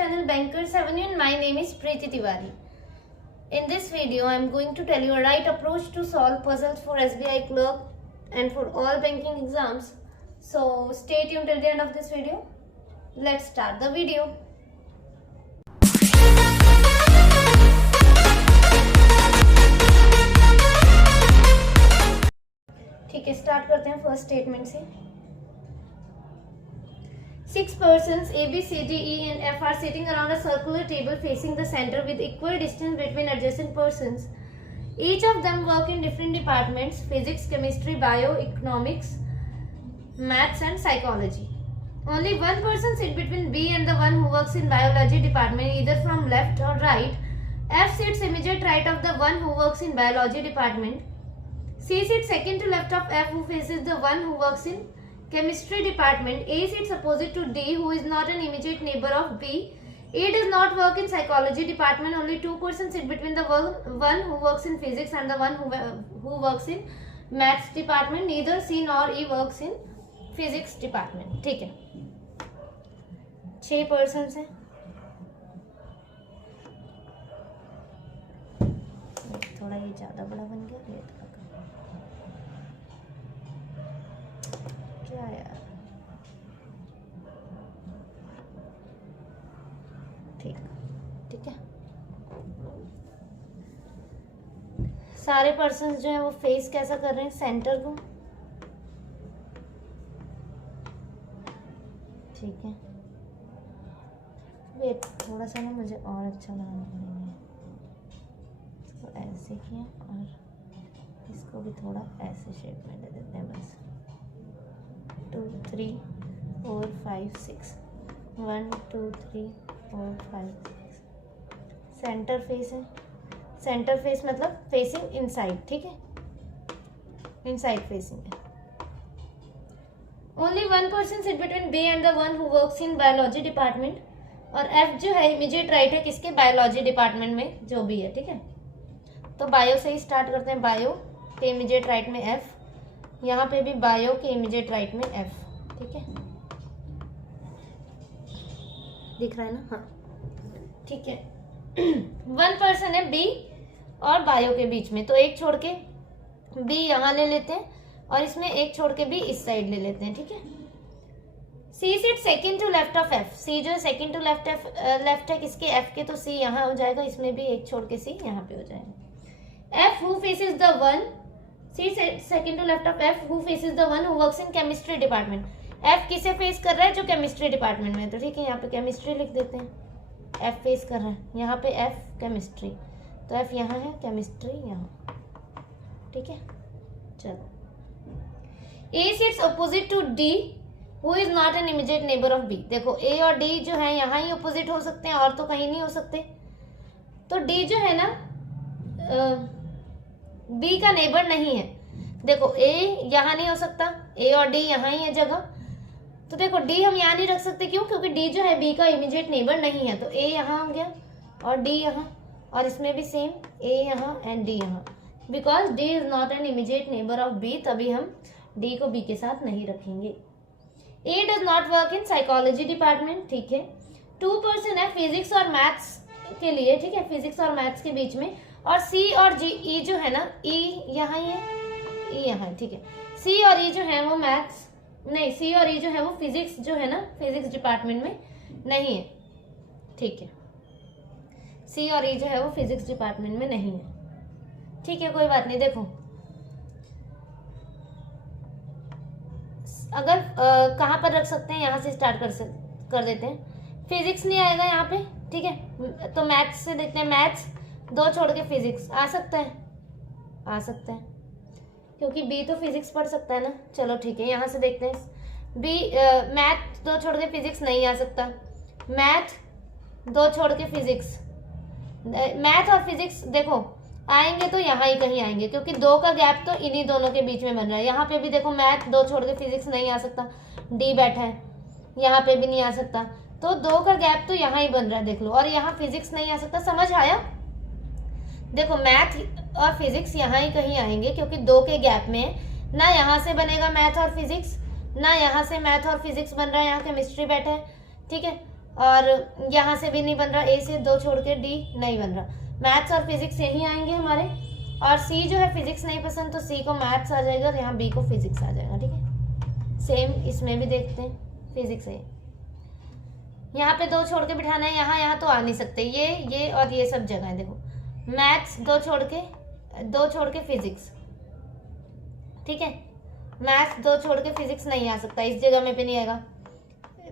channel Bankers Avenue and my name is Preeti Tiwari. In this video, I am going to tell you a right approach to solve puzzles for SBI clerk and for all banking exams. So stay tuned till the end of this video. Let's start the video. ठीक है, start करते हैं first statement से. 6 persons A, B, C, D, E and F are sitting around a circular table facing the center with equal distance between adjacent persons. Each of them work in different departments: physics, chemistry, bio, economics, maths and psychology. Only one person sits between B and the one who works in biology department, either from left or right. F sits immediate right of the one who works in biology department. C sits second to left of F, who faces the one who works in chemistry department. A sits opposite to D, who is not an immediate neighbor of B. A does not work in psychology department. Only two persons sit between the one who works in physics and the one who works in maths department. Neither C nor E works in physics department. ठीक है, 6 persons हैं. थोड़ा ये ज्यादा बड़ा बन गया, ये क्या यार. ठीक है. सारे पर्सन्स जो है वो फेस कैसा कर रहे हैं, सेंटर को. ठीक है, वेट थोड़ा सा ना, मुझे और अच्छा बनाना पड़ेगा. इसको ऐसे किया और इसको भी थोड़ा ऐसे शेप में दे देते हैं. बस 2 3 4 5 6 1 2 3 4 5 6. सेंटर फेस है. सेंटर फेस मतलब फेसिंग इनसाइड. ठीक है, इनसाइड फेसिंग है. Only one person sit between B and the one who works in biology department. और एफ जो है इमीडिएट राइट है किसके, बायोलॉजी डिपार्टमेंट में जो भी है. ठीक है, तो बायो से ही स्टार्ट करते हैं. बायो के इमीडिएट राइट में एफ, यहाँ पे भी बायो के इमीडिएट राइट में एफ. ठीक है, दिख रहा है ना. हाँ ठीक है. वन पर्सन है बी और बायो के बीच में, तो एक छोड़ के बी यहाँ ले लेते हैं और इसमें एक छोड़ के बी इस साइड ले लेते हैं. ठीक है. C sits second to left of F. C जो है सेकंड टू लेफ्ट है किसके, एफ के, तो सी यहाँ हो जाएगा. इसमें भी एक छोड़ के सी यहाँ पे हो जाएगा. F who faces the one, C second to left of F who faces the one who works in chemistry department. F किसे फेस कर रहा है, जो केमिस्ट्री डिपार्टमेंट में है. तो ठीक है, यहाँ पे केमिस्ट्री लिख देते हैं. एफ फेस कर रहा है यहाँ पे एफ केमिस्ट्री, तो एफ यहाँ है, केमिस्ट्री यहाँ. ठीक है, चलो. A sits opposite to D who is not an immediate neighbour of B. देखो ए और डी जो है यहाँ ही अपोजिट हो सकते हैं और तो कहीं नहीं हो सकते. तो डी जो है ना बी का नेबर नहीं है. देखो ए यहाँ नहीं हो सकता, ए और डी यहाँ ही है जगह. तो देखो डी हम यहाँ नहीं रख सकते. क्यों? क्योंकि डी जो है बी का इमीडिएट नेबर नहीं है. तो ए यहाँ हो गया और डी यहाँ, और इसमें भी सेम, ए यहाँ एंड डी यहाँ. Because D is not an immediate neighbour of B, तभी हम डी को बी के साथ नहीं रखेंगे. A does not work in psychology department. ठीक है. 2 पर्सन है फिजिक्स और मैथ्स के लिए. ठीक है, फिजिक्स और मैथ्स के बीच में. और सी और जी, ई जो है ना, ई यहाँ ही है, ई यहाँ है. ठीक है, सी और ई जो है वो मैथ्स नहीं, सी और ई जो है वो फिजिक्स जो है ना, फिजिक्स डिपार्टमेंट में नहीं है. ठीक है, सी और ई जो है वो फिजिक्स डिपार्टमेंट में नहीं है. ठीक है, कोई बात नहीं. देखो अगर कहाँ पर रख सकते हैं, यहाँ से स्टार्ट कर देते हैं. फिजिक्स नहीं आएगा यहाँ पे. ठीक है, तो मैथ्स से देखते हैं. मैथ्स 2 छोड़ के फिजिक्स आ सकता है, आ सकता है, क्योंकि बी तो फिजिक्स पढ़ सकता है ना. चलो ठीक है, यहाँ से देखते हैं. बी मैथ 2 छोड़ के फिजिक्स नहीं आ सकता. मैथ 2 छोड़ के फिजिक्स, मैथ और फिजिक्स देखो आएंगे तो यहाँ ही कहीं आएंगे, क्योंकि 2 का गैप तो इन्हीं दोनों के बीच में बन रहा है. यहाँ पे भी देखो मैथ 2 छोड़ के फिजिक्स नहीं आ सकता, डी बैठा है, यहाँ पे भी नहीं आ सकता. तो 2 का गैप तो यहाँ ही बन रहा है, देख लो. और यहाँ फिजिक्स नहीं आ सकता. समझ आया? देखो मैथ और फिजिक्स यहाँ ही कहीं आएंगे, क्योंकि 2 के गैप में ना यहाँ से बनेगा मैथ और फिजिक्स, ना यहाँ से मैथ और फिजिक्स बन रहा है, यहाँ केमिस्ट्री बैठा है. ठीक है, और यहाँ से भी नहीं बन रहा, ए से 2 छोड़ के डी नहीं बन रहा। मैथ्स और फिजिक्स यही आएंगे हमारे, और सी जो है फिजिक्स नहीं पसंद तो सी को मैथ्स आ जाएगा और यहाँ बी को फिजिक्स आ जाएगा। ठीक है, सेम इसमें भी देखते हैं, फिजिक्स है, यहाँ पे 2 छोड़ के बिठाना है, यहाँ तो आ नहीं सकते, ये और ये सब जगह है। देखो मैथ्स 2 छोड़ के फिजिक्स, ठीक है, मैथ्स 2 छोड़ के फिजिक्स नहीं आ सकता, इस जगह में भी नहीं आएगा।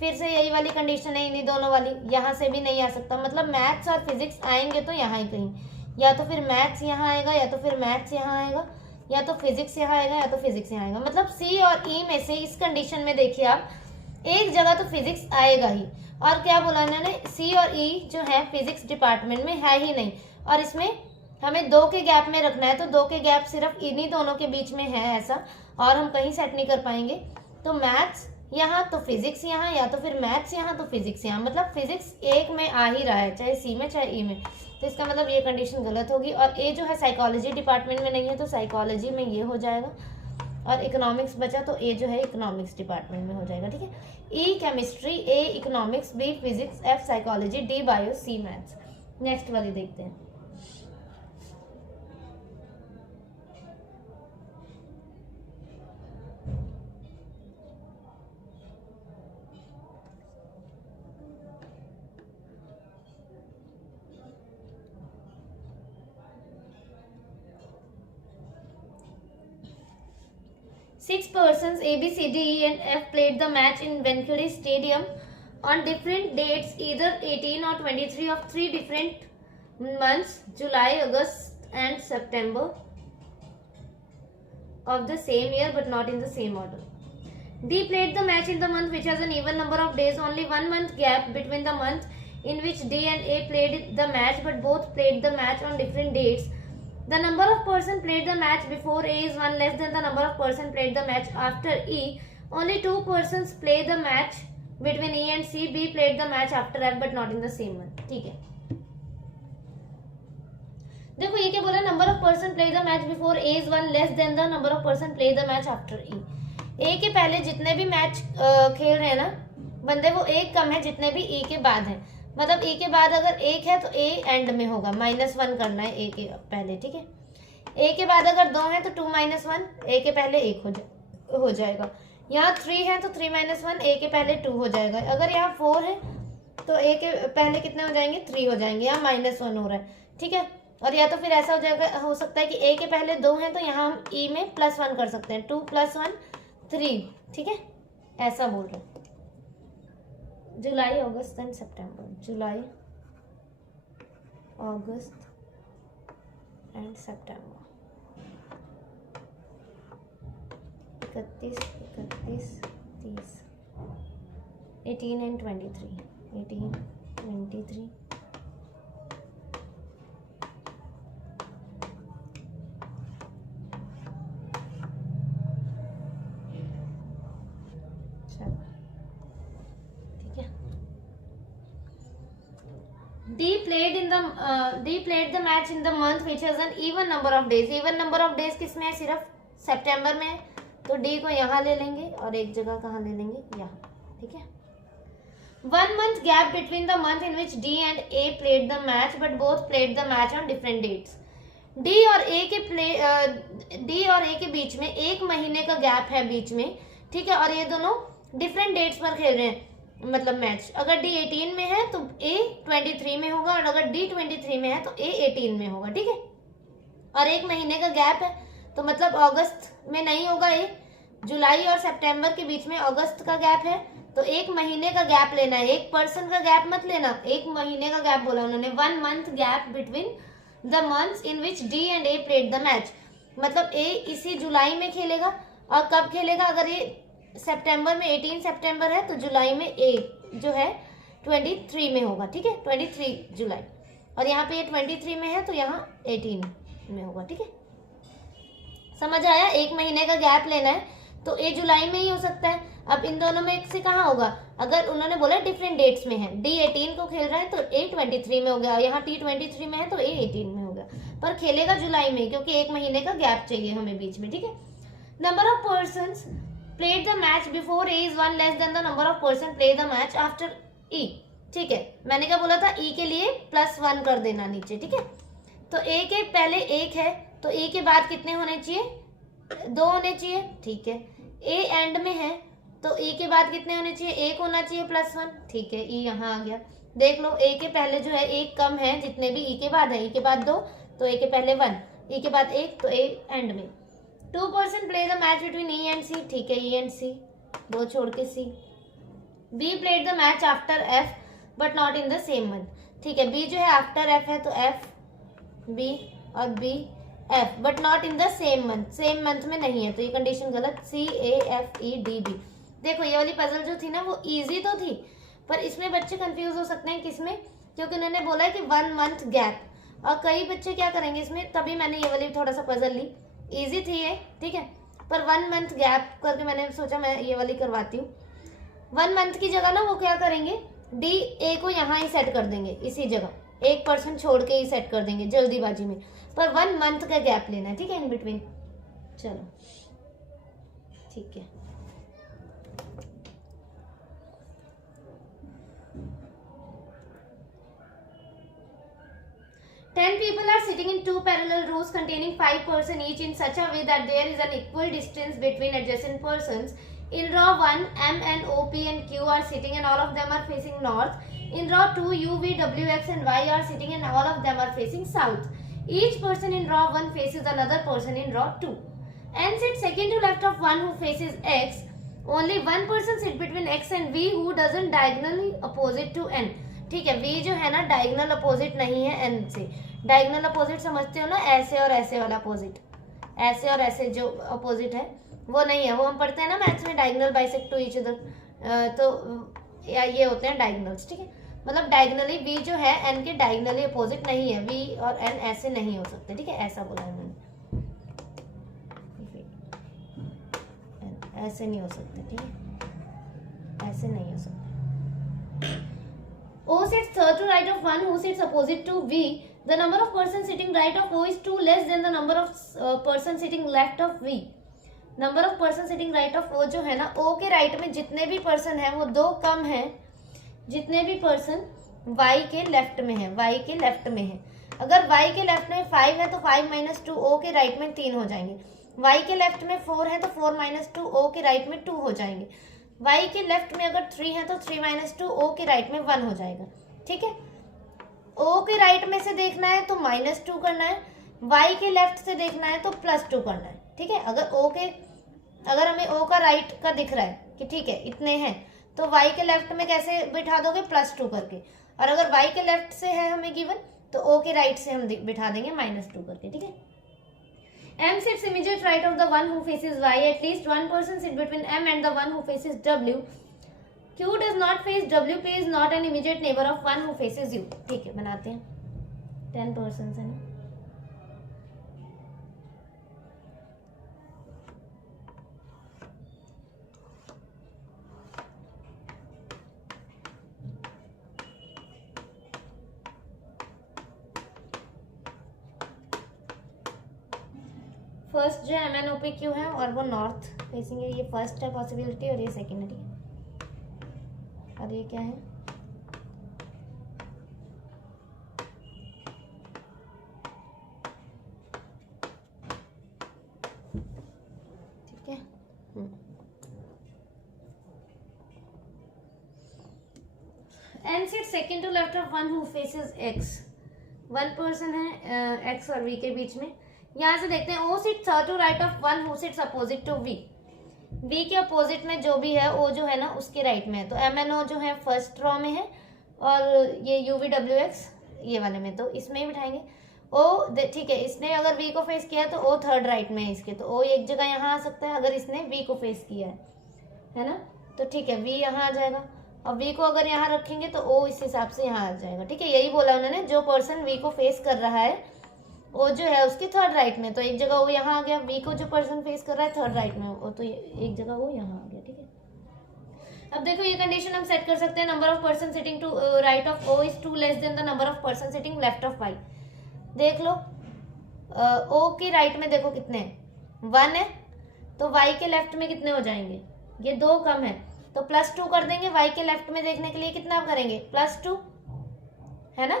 फिर से यही वाली कंडीशन है, इन्हीं दोनों वाली, यहाँ से भी नहीं आ सकता। मतलब मैथ्स और फिजिक्स आएंगे तो यहाँ ही कहीं, या तो फिर मैथ्स यहाँ आएगा, या तो फिर मैथ्स यहाँ आएगा, या तो फिजिक्स यहाँ आएगा, या तो फिजिक्स यहाँ आएगा। मतलब सी और ई में से इस कंडीशन में देखिए आप, एक जगह तो फिजिक्स आएगा ही। और क्या बोला इन्होंने, सी और ई जो है फिजिक्स डिपार्टमेंट में है ही नहीं, और इसमें हमें 2 के गैप में रखना है, तो 2 के गैप सिर्फ इन्हीं दोनों के बीच में है ऐसा, और हम कहीं सेट नहीं कर पाएंगे। तो मैथ्स यहाँ तो फिजिक्स यहाँ, या तो फिर मैथ्स यहाँ तो फिजिक्स यहाँ, मतलब फिजिक्स एक में आ ही रहा है, चाहे सी में चाहे ई में। तो इसका मतलब ये कंडीशन गलत होगी। और ए जो है साइकोलॉजी डिपार्टमेंट में नहीं है, तो साइकोलॉजी में ये हो जाएगा, और इकोनॉमिक्स बचा तो ए जो है इकोनॉमिक्स डिपार्टमेंट में हो जाएगा। ठीक है, E chemistry, A economics, B physics, F psychology, D bio, C maths. Next वाली देखते हैं। Six persons A, B, C, D, E and F played the match in Wankhede Stadium on different dates, either 18 or 23 of 3 different months, July, August and September of the same year, but not in the same order. D played the match in the month which has an even number of days, only 1 month gap between the month in which D and A played the match, but both played the match on different dates. The number of person played the match before A is 1 less than the number of person played the match after E. Only 2 persons play the match between E and C. B played the match after F but not in the same month. ठीक है, देखो ये क्या बोला, number of person play the match before A is 1 less than the number of person play the match after E. A के पहले जितने भी मैच खेल रहे हैं ना बंदे, वो एक कम है जितने भी ई के बाद हैं। मतलब ए के बाद अगर 1 है तो ए एंड में होगा, -1 करना है ए के पहले। ठीक है, ए के बाद अगर 2 है तो 2 - 1, ए के पहले 1 हो जाएगा। यहाँ 3 है तो 3 - 1, ए के पहले 2 हो जाएगा। अगर यहाँ 4 है तो ए के पहले कितने हो जाएंगे, 3 हो जाएंगे। यहाँ -1 हो रहा है। ठीक है, और या तो फिर ऐसा हो जाएगा, हो सकता है कि ए के पहले 2 हैं तो यहाँ हम ई में +1 कर सकते हैं, 2 + 1 3। ठीक है, ऐसा बोल रहे हैं। जुलाई, अगस्त एंड सितंबर, जुलाई, अगस्त एंड सितंबर, 31, 30, 18 and 23, 18, 23, D played the match in the month which has an even number of days. Even number of days किसमें है, सिर्फ सितंबर में है, तो D को यहाँ ले लेंगे और एक जगह कहाँ ले लेंगे, यहाँ। ठीक है, 1 month gap between the month in which D and A played the match but both played the match on different dates. D और A के बीच में 1 महीने का गैप है बीच में। ठीक है, और ये दोनों डिफरेंट डेट्स पर खेल रहे हैं, मतलब मैच। अगर D 18 में है तो A 23 में होगा, और अगर D 23 में है तो A 18 में होगा। ठीक है, और 1 महीने का गैप है, तो मतलब अगस्त में नहीं होगा A, जुलाई और सितंबर के बीच में अगस्त का गैप है, तो 1 महीने का गैप लेना है, 1 पर्सन का गैप मत लेना, 1 महीने का गैप बोला उन्होंने। 1 month gap between the months in which D and A played the match. मतलब A इसी जुलाई में खेलेगा, और कब खेलेगा, अगर ये सितंबर में 18 सितंबर है तो जुलाई में A जो है 23 में होगा। ठीक है, 23 जुलाई, और यहाँ पे ये 23 में है तो यहाँ 18 में होगा। ठीक है, समझ आया, 1 महीने का गैप लेना है, तो A जुलाई में ही हो सकता है। अब इन दोनों में एक से कहाँ होगा, अगर उन्होंने बोला डिफरेंट डेट्स में है, D 18 को खेल रहा है तो A 23 में हो गया, यहाँ T 23 में है तो A 18 में हो गया, पर खेलेगा जुलाई में क्योंकि 1 महीने का गैप चाहिए हमें बीच में। ठीक है, number of persons played the match before A is 1 less than the number of person play the match after E. ठीक है, मैंने क्या बोला था, ई के लिए +1 कर देना नीचे, ठीक है। तो ए के पहले 1 है, तो ई के बाद कितने होने चाहिए, 2 होने चाहिए, ठीक है। ए एंड में है, तो ई के बाद कितने होने चाहिए, 1 होना चाहिए +1, ठीक है। ई यहाँ आ गया, देख लो ए के पहले जो है 1 कम है जितने भी ई के बाद है, ई के बाद 2, तो ए के पहले 1, ई के बाद 1, तो ए एंड में। 2 person play the match between E and C, ठीक है, ई एंड सी, 2 छोड़ के C. B played the match after F but not in the same month, ठीक है। बी जो है आफ्टर एफ है, तो एफ बी और B F, but not in the same month, same month में नहीं है, तो ये कंडीशन गलत। C A F E D B, देखो ये वाली पजल जो थी ना वो इजी तो थी, पर इसमें बच्चे कंफ्यूज हो सकते हैं, किसमें, क्योंकि उन्होंने बोला है कि 1 मंथ गैप, और कई बच्चे क्या करेंगे इसमें, तभी मैंने ये वाली थोड़ा सा पजल ली, इजी थी ये, ठीक है, पर 1 मंथ गैप करके मैंने सोचा मैं ये वाली करवाती हूँ। 1 मंथ की जगह ना वो क्या करेंगे, डी ए को यहाँ ही सेट कर देंगे, इसी जगह 1% छोड़ के ही सेट कर देंगे जल्दीबाजी में, पर 1 मंथ का गैप लेना है, ठीक है, इन बिटवीन। चलो ठीक है, Ten people are sitting in 2 parallel rows containing 5 persons each in such a way that there is an equal distance between adjacent persons. In row 1, M and O, P and Q are sitting and all of them are facing north. In row 2, U, V, W, X and Y are sitting and all of them are facing south. Each person in row 1 faces another person in row 2. N sits second to left of one who faces X. Only one person sits between X and V who doesn't diagonally opposite to N. ठीक है, V जो है ना diagonal opposite नहीं है N से। Diagonal opposite समझते हो ना, ऐसे और ऐसे वाला अपोजिट, ऐसे और ऐसे जो अपोजिट है वो नहीं है, वो हम पढ़ते हैं ना मैथ्स में, diagonal bisect to each other, तो ये होते हैं डायगोनल्स, ठीक है। मतलब डायगोनली V जो है N के डायगोनली अपोजिट नहीं है, V और N ऐसे नहीं हो सकते, ठीक है, ऐसा बोला है मैंने, ऐसे नहीं हो सकते, ठीक है, ऐसे नहीं हो सकते। O sits third to right of one who sits opposite to V. The number of persons sitting right of O is 2 less than the number of persons sitting left of V. Number of persons sitting right of O जो है ना, O के right में जितने भी person हैं वो 2 कम हैं जितने भी पर्सन Y के लेफ्ट में है, Y के लेफ्ट में है। अगर Y के लेफ्ट में 5 है तो 5 - 2 O के राइट में 3 हो जाएंगे। Y के लेफ्ट में 4 है तो 4 - 2 O के राइट में 2 हो जाएंगे। Y के लेफ्ट में अगर 3 है तो 3 - 2 O के राइट में 1 हो जाएगा, ठीक है। O के राइट में से देखना है तो -2 करना है, Y के लेफ्ट से देखना है तो +2 करना है, ठीक है। अगर हमें O का राइट का दिख रहा है कि ठीक है इतने हैं, तो Y के लेफ्ट में कैसे बिठा दोगे, +2 करके, और अगर Y के लेफ्ट से है हमें गिवन तो O के राइट से हम बिठा देंगे -2 करके, ठीक है। M sits immediate right of the one who faces Y. At least one person sits between M and the one who faces W. Q does not face W. P is not an immediate neighbor of one who faces U. ठीक है, बनाते हैं। 10 persons है ना। First जो MNOPQ है और वो नॉर्थ फेसिंग है, ये फर्स्ट है पॉसिबिलिटी और ये सेकेंडरी है, और ये क्या है, ठीक है। N sits second to left of one who faces X. 1 person है X और V के बीच में। यहाँ से देखते हैं, O sits third to right of one who sits opposite to V. V के अपोजिट में जो भी है O जो है ना उसके राइट में है, तो MNO जो है फर्स्ट रॉ में है और ये UVWX ये वाले में, तो इसमें ही बिठाएंगे। O ठीक है, इसने अगर V को फेस किया है तो O थर्ड राइट में है इसके, तो O एक जगह यहाँ आ सकता है अगर इसने V को फेस किया है ना, तो ठीक है V यहाँ आ जाएगा, और V को अगर यहाँ रखेंगे तो O इस हिसाब से यहाँ आ जाएगा, ठीक है। यही बोला उन्होंने, जो पर्सन V को फेस कर रहा है वो जो है उसकी थर्ड राइट में, तो एक जगह वो यहाँ आ गया, V को जो पर्सन फेस कर रहा है थर्ड राइट में, वो तो एक जगह वो यहाँ आ गया, ठीक है। अब देखो ये कंडीशन हम सेट कर सकते हैं, number of person sitting to right of O is 2 less than the number of person sitting left of Y। देख लो O के राइट में देखो कितने हैं, 1 है, तो Y के लेफ्ट में कितने हो जाएंगे, ये 2 कम है, तो +2 कर देंगे। y के लेफ्ट में देखने के लिए कितना करेंगे, +2 है ना।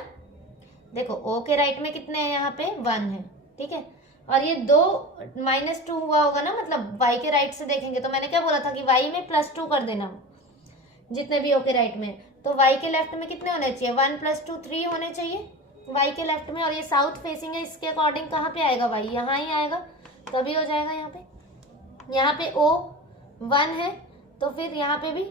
देखो o के राइट में कितने हैं, यहाँ पे 1 है, ठीक है। और ये 2 -2 हुआ होगा ना, मतलब y के राइट से देखेंगे तो मैंने क्या बोला था कि y में +2 कर देना जितने भी o के राइट में। तो y के लेफ्ट में कितने होने चाहिए, 1 + 2 3 होने चाहिए y के लेफ्ट में। और ये साउथ फेसिंग है, इसके अकॉर्डिंग कहाँ पे आएगा y, यहाँ ही आएगा, तभी हो जाएगा। यहाँ पे o 1 है, तो फिर यहाँ पे भी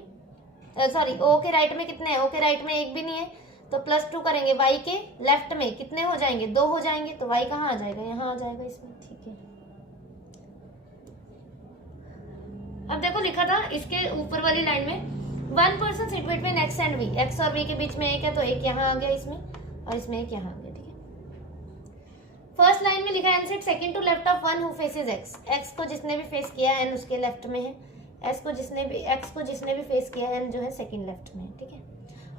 सॉरी o के राइट में कितने हैं, o के राइट में एक भी नहीं है, तो +2 करेंगे। y के लेफ्ट में कितने हो जाएंगे, 2 हो जाएंगे, तो y कहाँ आ जाएगा, यहाँ आ जाएगा इसमें, ठीक है। अब देखो लिखा था इसके ऊपर वाली लाइन में 1 person sit between x and v, x और v के बीच में एक है, तो एक यहाँ आ गया इसमें और इसमें एक यहाँ आ गया, ठीक है। फर्स्ट लाइन में लिखा है N sit second to left of one who faces x, x को जिसने भी फेस किया है n उसके लेफ्ट में है, x को जिसने भी फेस किया है n जो है सेकंड लेफ्ट में है, ठीक है।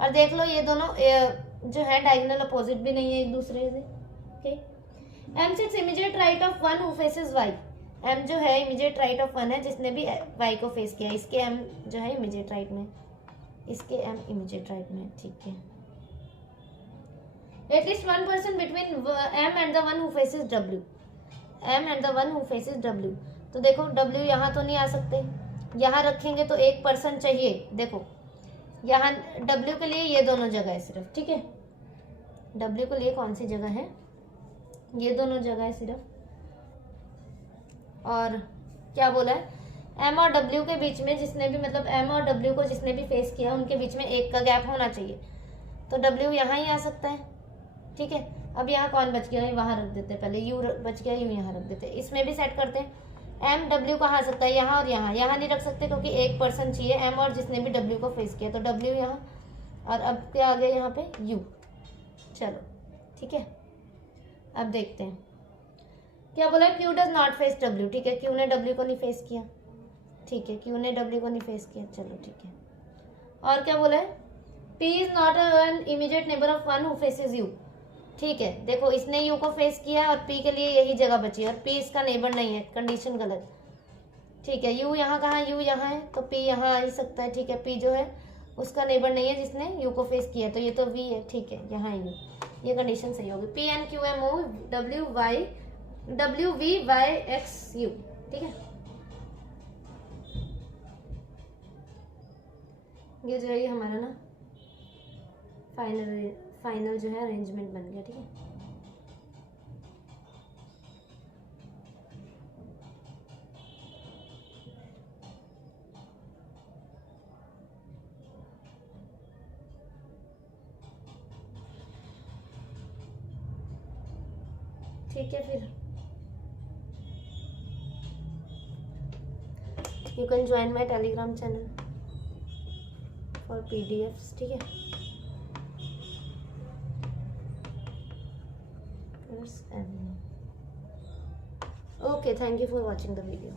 और देख लो ये दोनों जो है डायगोनल अपोजिट भी नहीं है एक दूसरे से, ठीक। m sits immediate right of one who faces y, m जो है इमीडिएट राइट ऑफ वन है जिसने भी y को फेस किया, इसके m जो है इमीडिएट राइट में, इसके m इमीडिएट राइट में, ठीक है। At least 1 person between m and the one who faces w, m and the one who faces w। तो देखो w यहाँ तो नहीं आ सकते, यहाँ रखेंगे तो एक पर्सन चाहिए। देखो यहाँ w के लिए ये दोनों जगह है सिर्फ, ठीक है। w के लिए कौन सी जगह है, ये दोनों जगह है सिर्फ। और क्या बोला है, m और w के बीच में जिसने भी, मतलब m और w को जिसने भी फेस किया उनके बीच में एक का गैप होना चाहिए, तो w यहाँ ही आ सकता है, ठीक है। अब यहाँ कौन बच गया, वहाँ रख देते हैं, पहले u बच गया, u यहाँ रख देते हैं। इसमें भी सेट करते हैं, m w कहाँ आ सकता है, यहाँ और यहाँ, यहाँ नहीं रख सकते क्योंकि एक पर्सन चाहिए m और जिसने भी w को फेस किया, तो w यहाँ, और अब क्या आ गया यहाँ पे u, चलो ठीक है। अब देखते हैं क्या बोला है, Q does not face W, ठीक है। Q ने W को नहीं फेस किया, ठीक है, Q ने W को नहीं फेस किया, चलो ठीक है। और क्या बोला है, P is not an immediate neighbour of one who faces U, ठीक है। देखो इसने U को फेस किया और P के लिए यही जगह बची और P इसका नेबर नहीं है, कंडीशन गलत, ठीक है। U यहाँ कहाँ, U यहाँ है तो P यहाँ आ ही सकता है, ठीक है। P जो है उसका नेबर नहीं है जिसने U को फेस किया, तो ये तो V है, ठीक है, यहाँ U, ये कंडीशन सही होगी। P N Q M O W V Y X U, ठीक है। ये जो है हमारा ना फाइनल जो है अरेंजमेंट बन गया, ठीक है। ठीक है, फिर you can join my telegram channel for PDFs, ठीक है। Okay, thank you for watching the video.